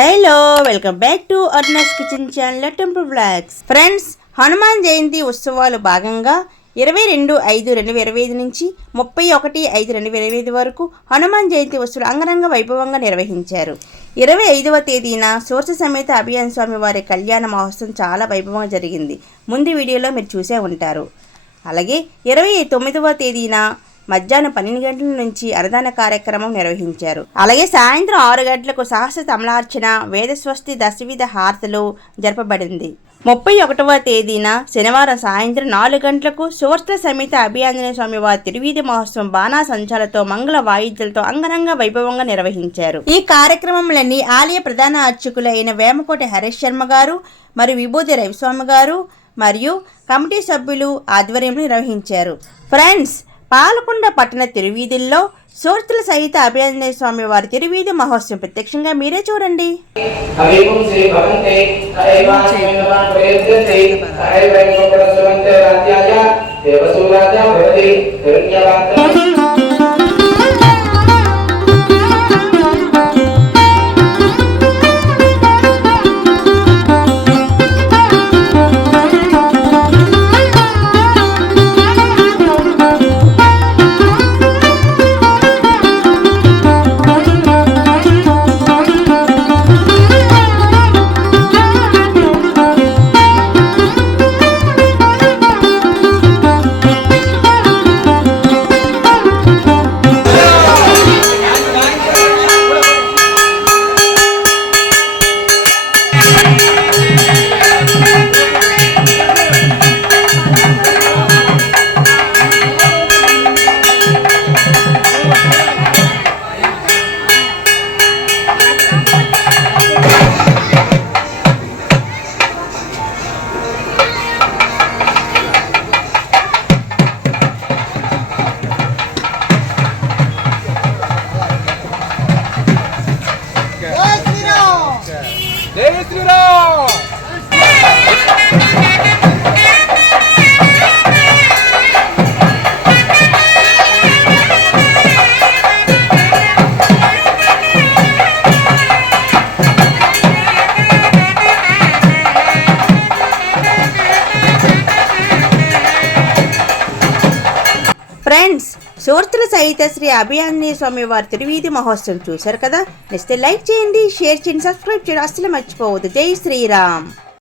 Hello welcome back to Arnas kitchen channel temple blogs. Friends Hanuman Jayanti ఉత్సవాలు భాగంగా ఇరవై రెండు ఐదు రెండు వేల ఇరవై ఐదు నుంచి ముప్పై ఒకటి ఐదు రెండు వేల ఇరవై ఐదు వరకు హనుమాన్ జయంతి ఉత్సవాలు అంగరంగ వైభవంగా నిర్వహించారు. ఇరవై ఐదవ తేదీన సూర్య సమేత అభియాన్ స్వామి వారి కళ్యాణ మహోత్సవం చాలా వైభవంగా జరిగింది. ముందు వీడియోలో మీరు చూసే ఉంటారు. అలాగే ఇరవై తొమ్మిదవ తేదీన మధ్యాహ్నం పన్నెండు గంటల నుంచి అరదాన కార్యక్రమం నిర్వహించారు. అలాగే సాయంత్రం ఆరు గంటలకు సహస్ర తమలార్చన వేదస్వస్తి దశవిధ హారతలు జరపబడింది. ముప్పై ఒకటవ తేదీన శనివారం సాయంత్రం నాలుగు గంటలకు సువర్త సమేత అభియాంజనేయ స్వామి వారి తిరువీధి మహోత్సవం బాణా సంచాలతో మంగళ వాయిద్యులతో అంగరంగ వైభవంగా నిర్వహించారు. ఈ కార్యక్రమంలన్నీ ఆలయ ప్రధాన అర్చకులైన వేమకోటి హరీష్ శర్మ గారు మరియు విభూతి రవిస్వామి గారు మరియు కమిటీ సభ్యులు ఆధ్వర్యంలో నిర్వహించారు. ఫ్రెండ్స్ పాలకొండ పట్టణ తిరువీధుల్లో సోర్తుల సహిత అభినందన స్వామి వారి తిరువీధి మహోత్సవం ప్రత్యక్షంగా మీరే చూడండి. జై ఫ్రెండ్స్ సూర్తుల సహిత శ్రీ అభియాంజనేయ స్వామి వారి తిరువీధి మహోత్సవం చూశారు కదా? నచ్చితే లైక్ చేయండి షేర్ చేయండి సబ్స్క్రైబ్ చేయండి. అస్సలు మర్చిపోవద్దు. జై శ్రీరామ్.